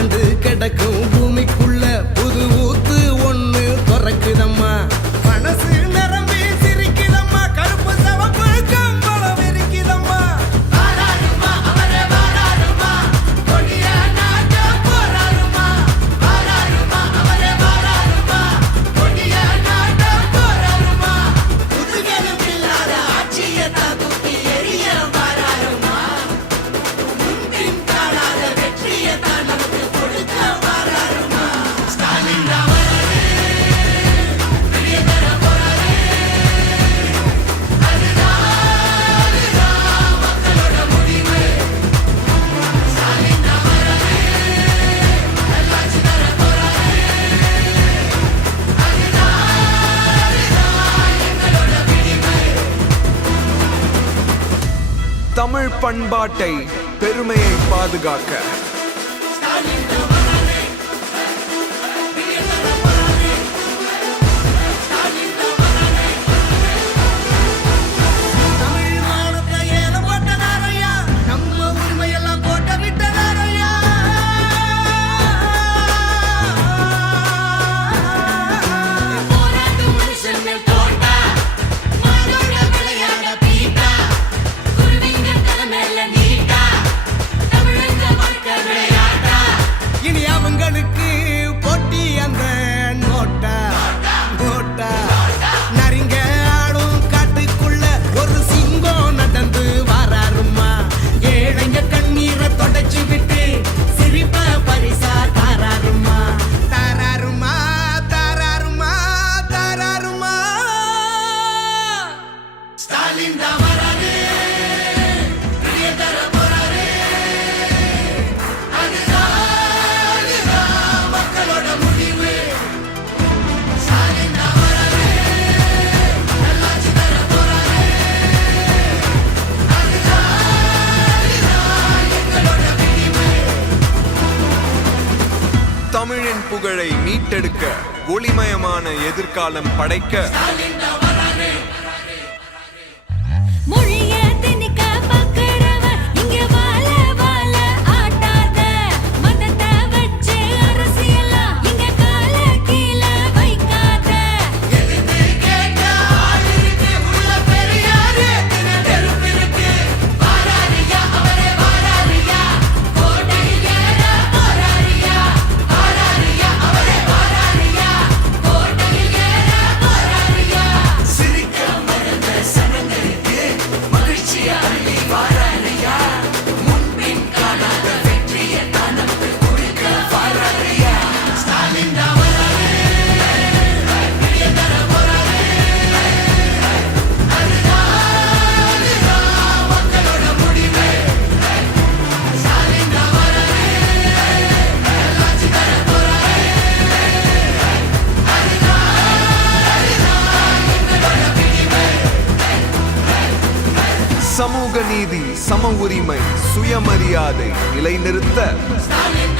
வறண்டு கிடக்கும் பூமிக்குள்ள புது ஊத்து ஒண்ணு துறக்குதம்மா. மனசு நிரம்பி சிரிக்குதம்மா, கருப்பு சவப்பு கம்பளம் இருக்குதம்மா. வாராருமா அவரே வாராருமா, கொடிய நாட்ட போராருமா. வாராருமா அவரே வாராருமா, கொடிய நாட்ட போராருமா. புதுகெலும் இல்லாத ஆட்சியை தூக்கி எரிய வாராருமா. முன்பின் காணாத வெற்றியை தான் நமக்கு கொடுக்க வாராருமா. ஸ்டாலின் ராமரே வெளிய தர போறாரே. அதுதான் மக்களோட முடிவு. ஸ்டாலின் ராமரே நல்லாட்சி தர போறாரே. அதுதான் எங்களோட விடிவு. தமிழ் பண்பாட்டை பெருமையை பாதுகாக்க ஸ்டாலின் ராமரே வெளிய தர போறாரே. ஸ்டாலின் ராமரே தமிழ் மானத்தை ஏலம் போட்டதாரையா, நம்ம உரிமையெல்லாம் போட்ட விட்டதாரையா. போராட்டு மனுஷன் மேல் தோட்டா, மாடோட விளையாட பீட்டா, குருவிங்க தலை மேல நீட்டா, தமிழங்க வாழ்க்கை விளையாட்டா. இனி அவங்களுக்கு போட்டி அந்த நோட்டா நோட்டா. நரிங்க ஆடும் காட்டுக்குள்ள ஒரு சிங்கம் நடந்து வாராருமா. ஏழைங்க கண்ணீரை தொடச்சு விட்டு சிரிப்ப பரிசா தாராருமா. தாராருமா தாராருமா தாராருமா. ஸ்டாலின் தான் வராரு, வெளிய தர போறாரு. அதுதான் மக்களோட முடிவு. ஸ்டாலின் தான் வராரு, நல்லாட்சி தர போறாரு. அதுதான் எங்களோட விடிவு. தமிழின் புகழை மீட்டெடுக்க ஒளிமயமான எதிர்காலம் படைக்க ஸ்டாலின் தான் வராரு. மொழிய திணிக்க பார்க்கிறவ இங்க வாழ வாழ ஆட்டாத. மதத்தை வச்சு அரசியலா இங்க கால கீழ வைக்காத. எதிர்த்து கேட்க ஆள் இருக்கு, உள்ள பெரியாரு எத்தனை நெருப்பு இருக்கு. வாராரியா அவரே வாராரியா, கோட்டையில் ஏற போறாரியா. வாராரியா அவரே வாராரியா, கோட்டையில் ஏற போறாரியா. சிரிக்க மறந்த சனங்களுக்கு மகிழ்ச்சி அள்ளி வாராரியா. முன்பின் காணாத வெற்றியை தான் நமக்கு கொடுக்க வாராரியா. ஸ்டாலின் தான் வராரு, வெளிய தர போறாரு. அதுதான் மக்களோட முடிவு. ஸ்டாலின் தான் வராரு, நல்லாட்சி தர போறாரு. அதுதான் எங்களோட விடிவு. சமூக நீதி, சம உரிமை, சுயமரியாதை நிலைநிறுத்த ஸ்டாலின்